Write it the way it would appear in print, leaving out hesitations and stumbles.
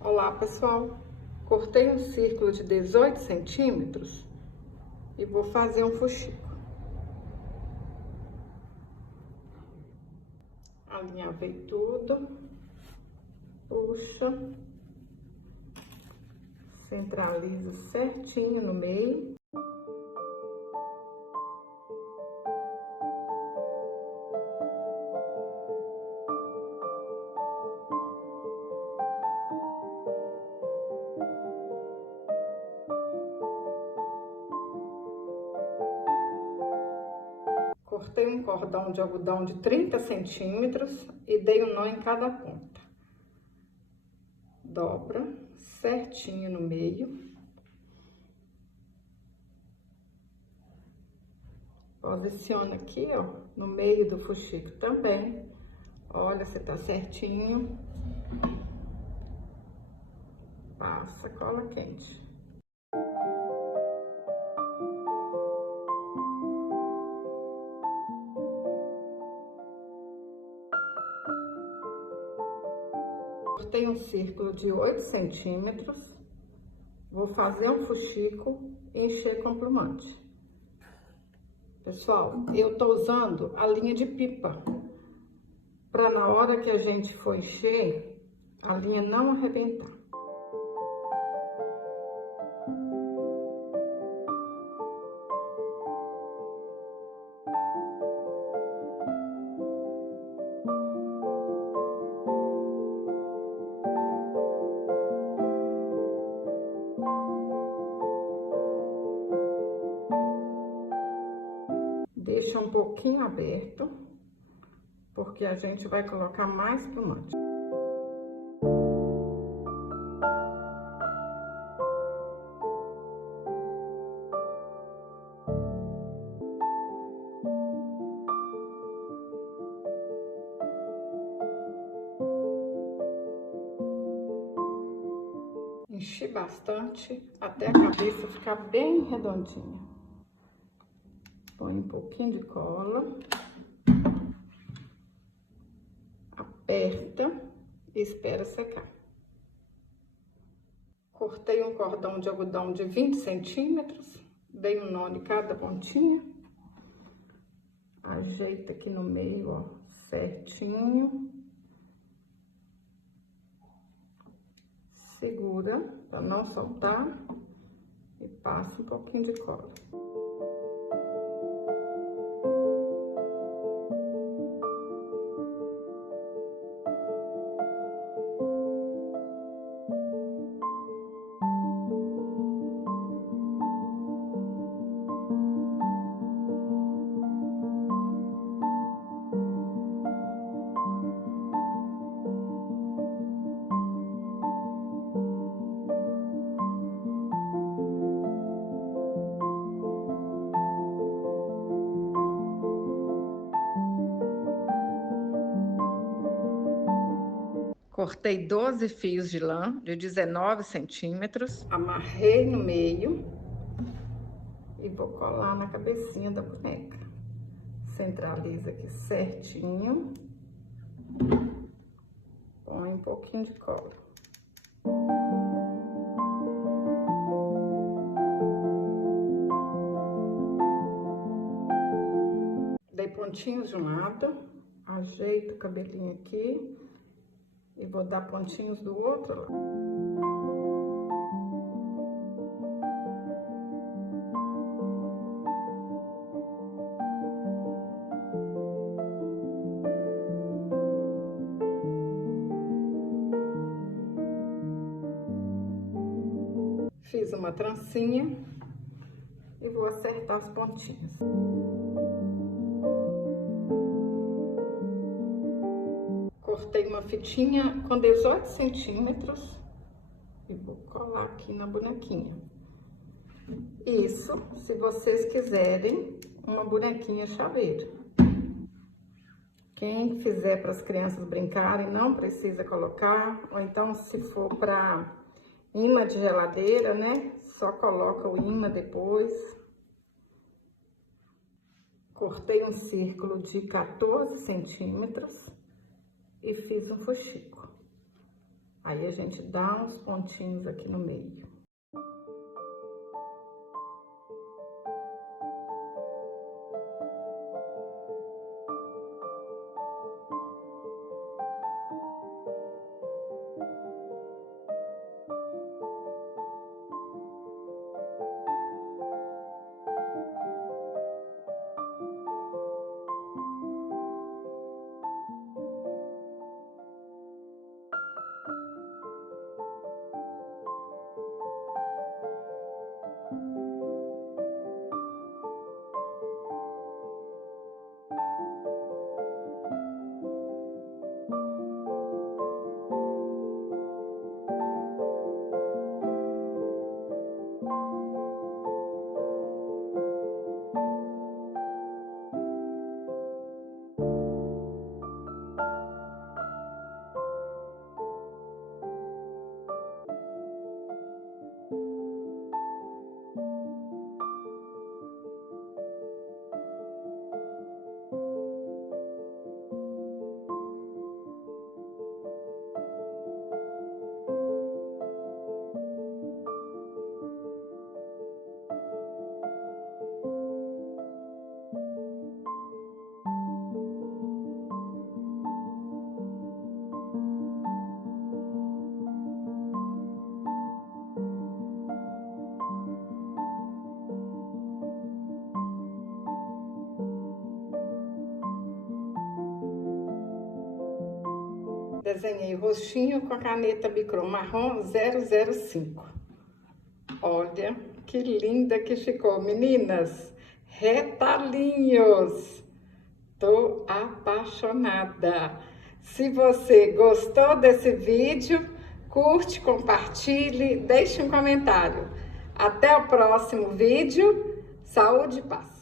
Olá, pessoal! Cortei um círculo de 18 centímetros e vou fazer um fuxico. Alinhavei tudo, puxa, centralizo certinho no meio. Cortei um cordão de algodão de 30 centímetros e dei um nó em cada ponta. Dobra certinho no meio. Posiciona aqui, ó, no meio do fuxico também. Olha se tá certinho. Passa cola quente. Cortei um círculo de 8 centímetros, vou fazer um fuxico e encher com plumante. Pessoal, eu tô usando a linha de pipa, para na hora que a gente for encher, a linha não arrebentar. Deixa um pouquinho aberto, porque a gente vai colocar mais plumante. Enchi bastante até a cabeça ficar bem redondinha. Põe um pouquinho de cola, aperta e espera secar. Cortei um cordão de algodão de 20 centímetros, dei um nó em cada pontinha, ajeita aqui no meio, ó, certinho. Segura para não soltar e passa um pouquinho de cola. Cortei 12 fios de lã de 19 centímetros, amarrei no meio e vou colar na cabecinha da boneca. Centraliza aqui certinho, põe um pouquinho de cola. Dei pontinhos de um lado, ajeito o cabelinho aqui. E vou dar pontinhos do outro lado. Fiz uma trancinha e vou acertar as pontinhas. Cortei uma fitinha com 18 centímetros e vou colar aqui na bonequinha. Isso, se vocês quiserem uma bonequinha chaveiro. Quem fizer para as crianças brincarem, não precisa colocar. Ou então, se for para imã de geladeira, né? Só coloca o imã depois. Cortei um círculo de 14 centímetros. E fiz um fuxico. Aí a gente dá uns pontinhos aqui no meio. Desenhei o rostinho com a caneta Bicrom marrom 005. Olha que linda que ficou, meninas! Retalhinhos! Tô apaixonada! Se você gostou desse vídeo, curte, compartilhe, deixe um comentário. Até o próximo vídeo. Saúde e paz!